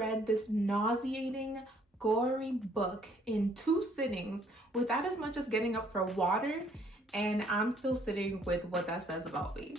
read this nauseating, gory book in 2 sittings without as much as getting up for water, and I'm still sitting with what that says about me.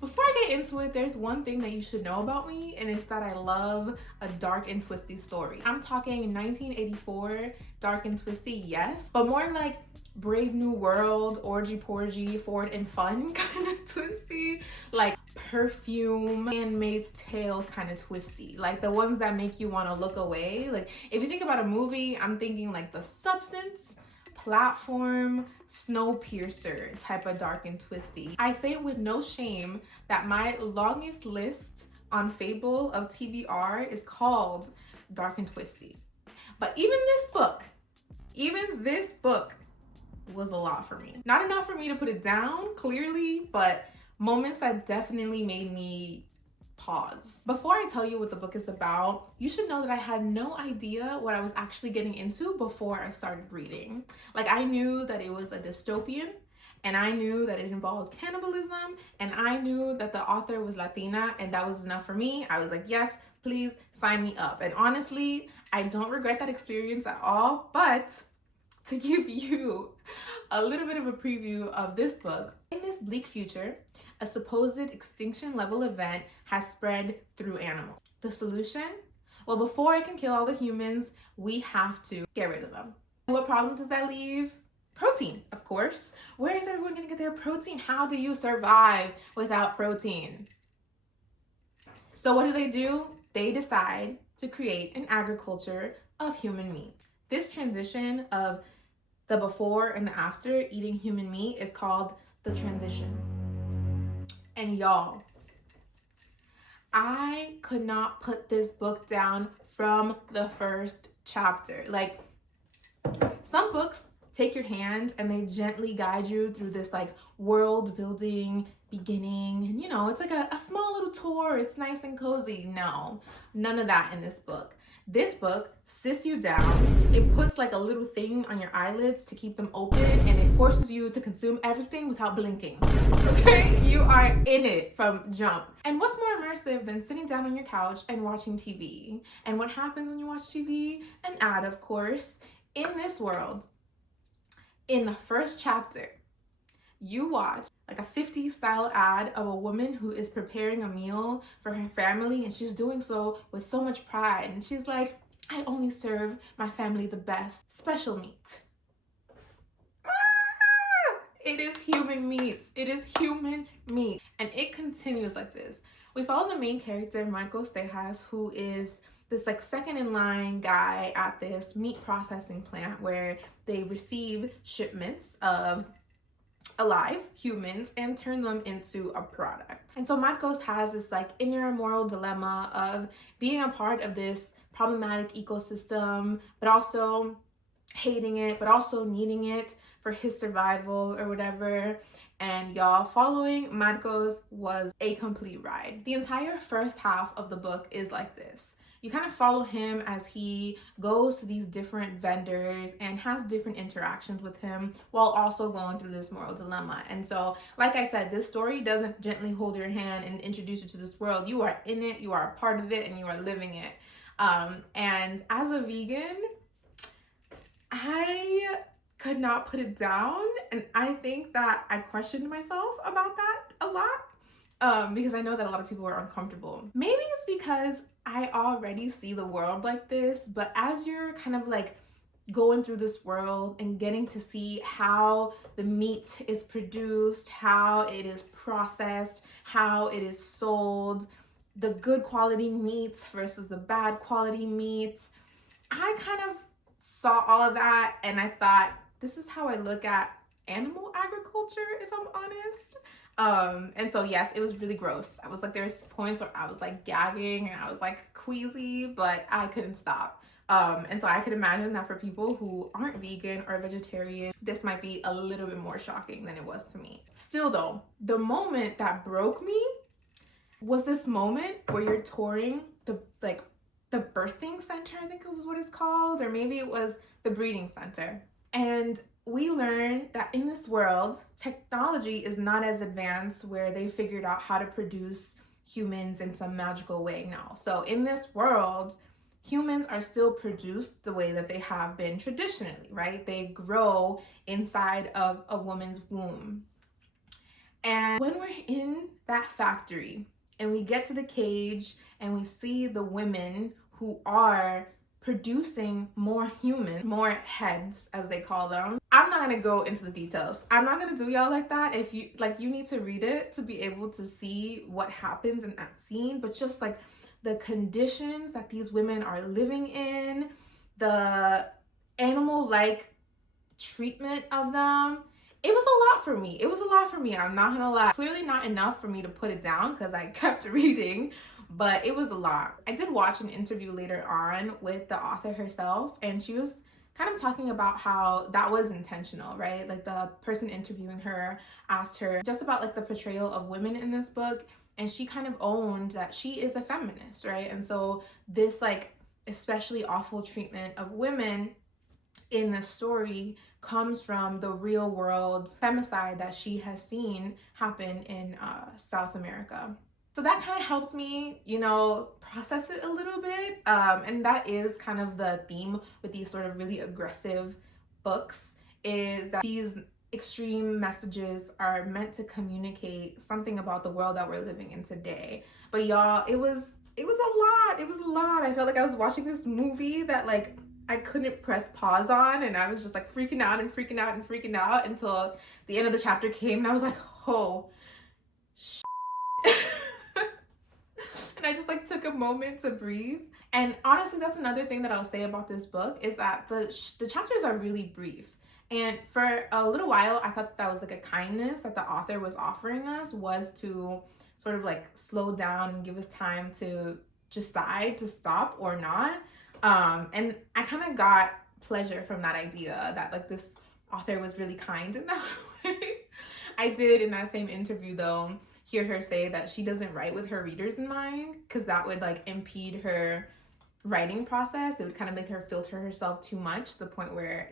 Before I get into it, there's one thing that you should know about me, and it's that I love a dark and twisty story. I'm talking 1984, dark and twisty, yes, but more like Brave New World, orgy porgy, forward and fun kind of twisty, like Perfume, Handmaid's Tale kind of twisty, like the ones that make you want to look away. Like if you think about a movie, I'm thinking like The Substance, Platform, Snowpiercer type of dark and twisty. I say with no shame that my longest list on Fable of TBR is called dark and twisty. But even this book was a lot for me. Not enough for me to put it down, clearly, but moments that definitely made me pause. Before I tell you what the book is about, you should know that I had no idea what I was actually getting into before I started reading. Like, I knew that it was a dystopian, and I knew that it involved cannibalism, and I knew that the author was Latina, and that was enough for me. I was like, yes, please sign me up. And honestly, I don't regret that experience at all, but to give you a little bit of a preview of this book, in this bleak future, a supposed extinction level event has spread through animals. The solution? Well, before it can kill all the humans, we have to get rid of them. What problem does that leave? Protein, of course. Where is everyone gonna get their protein? How do you survive without protein? So what do? They decide to create an agriculture of human meat. This transition of the before and the after eating human meat is called the transition. And y'all, I could not put this book down from the first chapter. Like, some books take your hand and they gently guide you through this like world building beginning, and you know, it's like a small little tour, it's nice and cozy. No, none of that in this book. This book sits you down, it puts like a little thing on your eyelids to keep them open, and it forces you to consume everything without blinking, okay? You are in it from jump. And what's more immersive than sitting down on your couch and watching TV? And what happens when you watch TV? An ad, of course. In this world, in the first chapter, you watch like a 50s style ad of a woman who is preparing a meal for her family, and she's doing so with so much pride. And she's like, I only serve my family the best special meat. It is human meat. It is human meat. And it continues like this. We follow the main character, Marcos Tejas, who is this like second in line guy at this meat processing plant where they receive shipments of alive humans and turn them into a product. And so Marcos has this like inner moral dilemma of being a part of this problematic ecosystem, but also hating it, but also needing it for his survival or whatever. And y'all, following Marcos was a complete ride. The entire first half of the book is like this. You kind of follow him as he goes to these different vendors and has different interactions with him while also going through this moral dilemma. And so, like I said, this story doesn't gently hold your hand and introduce you to this world. You are in it, you are a part of it, and you are living it. And as a vegan, I could not put it down. And I think that I questioned myself about that a lot because I know that a lot of people are uncomfortable. Maybe it's because I already see the world like this, but as you're kind of like going through this world and getting to see how the meat is produced, how it is processed, how it is sold, the good quality meat versus the bad quality meat, I kind of saw all of that and I thought, this is how I look at animal agriculture, if I'm honest. And so yes, it was really gross. I was like, there's points where I was like gagging and I was like queasy, but I couldn't stop. And so I could imagine that for people who aren't vegan or vegetarian, this might be a little bit more shocking than it was to me. Still though, the moment that broke me was this moment where you're touring the birthing center, I think it was what it's called, or maybe it was the breeding center. And we learn that in this world, technology is not as advanced where they figured out how to produce humans in some magical way now. So in this world, humans are still produced the way that they have been traditionally, right? They grow inside of a woman's womb. And when we're in that factory and we get to the cage and we see the women who are producing more more heads, as they call them. I'm not gonna go into the details. I'm not gonna do y'all like that. If you you need to read it to be able to see what happens in that scene, but just like the conditions that these women are living in, the animal-like treatment of them, it was a lot for me. It was a lot for me. I'm not gonna lie. Clearly not enough for me to put it down because I kept reading, but it was a lot. I did watch an interview later on with the author herself, and she was kind of talking about how that was intentional, right? Like the person interviewing her asked her just about like the portrayal of women in this book, and she kind of owned that she is a feminist, right? And so this like especially awful treatment of women in this story comes from the real world femicide that she has seen happen in South America. So that kind of helped me, process it a little bit. And that is kind of the theme with these sort of really aggressive books, is that these extreme messages are meant to communicate something about the world that we're living in today. But y'all, it was a lot. It was a lot. I felt like I was watching this movie that like I couldn't press pause on, and I was just like freaking out until the end of the chapter came, and I was like, oh, and I just like took a moment to breathe. And honestly, that's another thing that I'll say about this book, is that the chapters are really brief. And for a little while, I thought that was like a kindness that the author was offering us, was to sort of like slow down and give us time to decide to stop or not. And I kind of got pleasure from that idea that like this author was really kind in that way. I did in that same interview though hear her say that she doesn't write with her readers in mind, because that would like impede her writing process. It would kind of make her filter herself too much to the point where,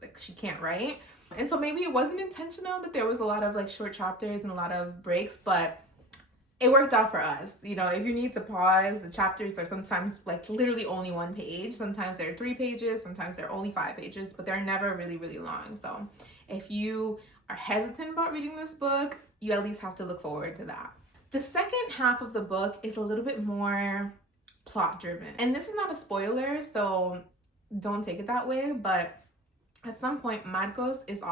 like she can't write. And so maybe it wasn't intentional that there was a lot of like short chapters and a lot of breaks, but it worked out for us. If you need to pause, the chapters are sometimes like literally only 1 page. Sometimes they're 3 pages, sometimes they're only 5 pages, but they're never really, really long. So if you are hesitant about reading this book, you at least have to look forward to that. The second half of the book is a little bit more plot driven. And this is not a spoiler, so don't take it that way, but at some point Marcos is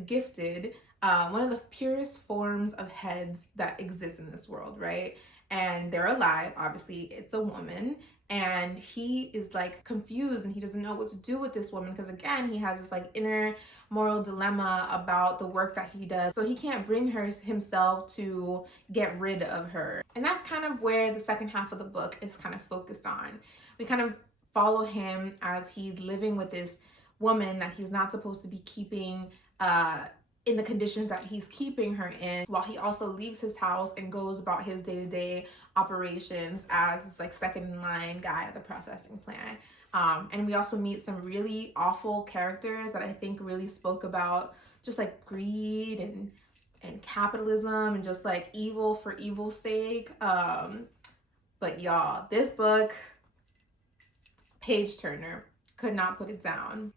gifted one of the purest forms of heads that exist in this world, right? And they're alive. Obviously, it's a woman, and he is like confused and he doesn't know what to do with this woman, because again, he has this like inner moral dilemma about the work that he does. So he can't bring himself to get rid of her. And that's kind of where the second half of the book is kind of focused on. We kind of follow him as he's living with this woman that he's not supposed to be keeping in the conditions that he's keeping her in, while he also leaves his house and goes about his day-to-day operations as this like second in line guy at the processing plant. And we also meet some really awful characters that I think really spoke about just like greed and capitalism and just like evil for evil's sake. But y'all, this book, page turner, could not put it down.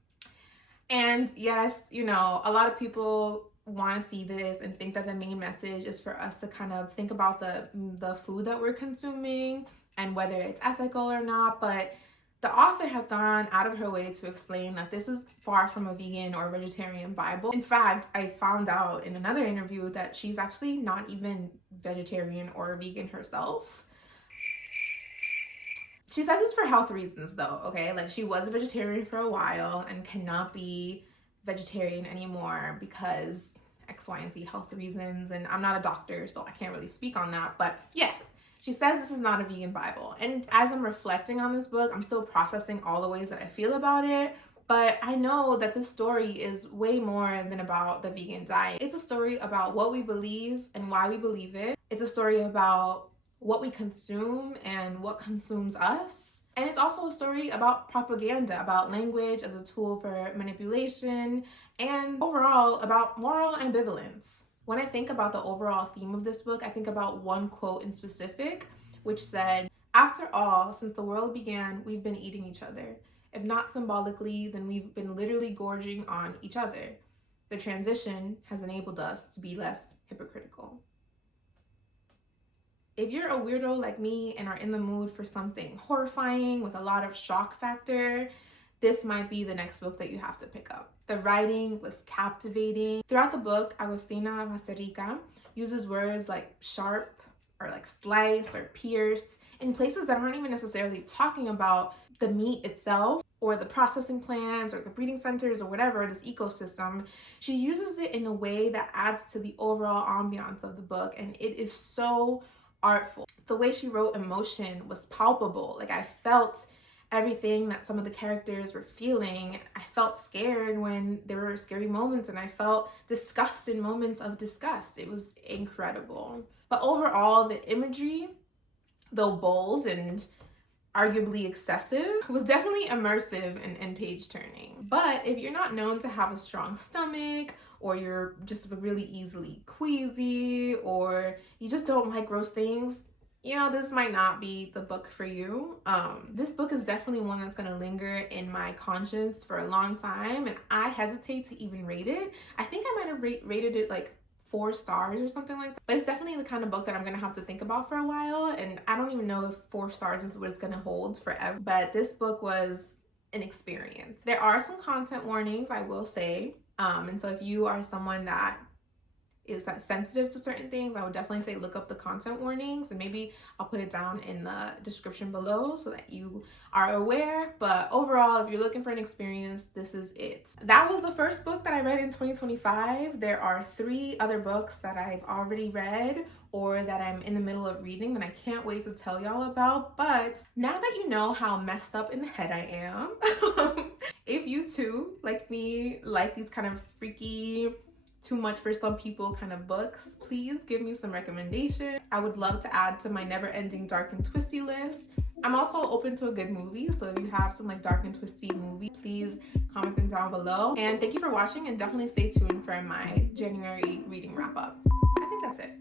And yes, a lot of people want to see this and think that the main message is for us to kind of think about the food that we're consuming and whether it's ethical or not. But the author has gone out of her way to explain that this is far from a vegan or vegetarian Bible. In fact, I found out in another interview that she's actually not even vegetarian or vegan herself. She says it's for health reasons though, okay? Like she was a vegetarian for a while and cannot be vegetarian anymore because X, Y, and Z health reasons. And I'm not a doctor, so I can't really speak on that. But yes, she says this is not a vegan Bible. And as I'm reflecting on this book, I'm still processing all the ways that I feel about it. But I know that this story is way more than about the vegan diet. It's a story about what we believe and why we believe it. It's a story about what we consume and what consumes us. And it's also a story about propaganda, about language as a tool for manipulation, and overall about moral ambivalence. When I think about the overall theme of this book, I think about one quote in specific, which said, "After all, since the world began, we've been eating each other. If not symbolically, then we've been literally gorging on each other. The transition has enabled us to be less hypocritical." If you're a weirdo like me and are in the mood for something horrifying with a lot of shock factor, this might be the next book that you have to pick up. The writing was captivating. Throughout the book, Agostina Masterica uses words like sharp or like slice or pierce in places that aren't even necessarily talking about the meat itself or the processing plants or the breeding centers or whatever, this ecosystem. She uses it in a way that adds to the overall ambiance of the book, and it is so artful. The way she wrote emotion was palpable. Like, I felt everything that some of the characters were feeling. I felt scared when there were scary moments, and I felt disgust in moments of disgust. It was incredible. But overall, the imagery, though bold and arguably excessive, was definitely immersive and page turning. But if you're not known to have a strong stomach, or you're just really easily queasy, or you just don't like gross things, you know, this might not be the book for you. This book is definitely one that's gonna linger in my conscience for a long time, and I hesitate to even rate it. I think I might have rated it like 4 stars or something like that. But it's definitely the kind of book that I'm gonna have to think about for a while, and I don't even know if 4 stars is what it's gonna hold forever. But this book was an experience. There are some content warnings, I will say. And so if you are someone that is sensitive to certain things, I would definitely say look up the content warnings, and maybe I'll put it down in the description below so that you are aware. But overall, if you're looking for an experience, this is it. That was the first book that I read in 2025. There are 3 other books that I've already read or that I'm in the middle of reading that I can't wait to tell y'all about. But now that you know how messed up in the head I am, if you too, like me, like these kind of freaky, too much for some people kind of books, please give me some recommendations. I would love to add to my never-ending dark and twisty list. I'm also open to a good movie, so if you have some like dark and twisty movie, please comment them down below. And thank you for watching, and definitely stay tuned for my January reading wrap up. I think that's it.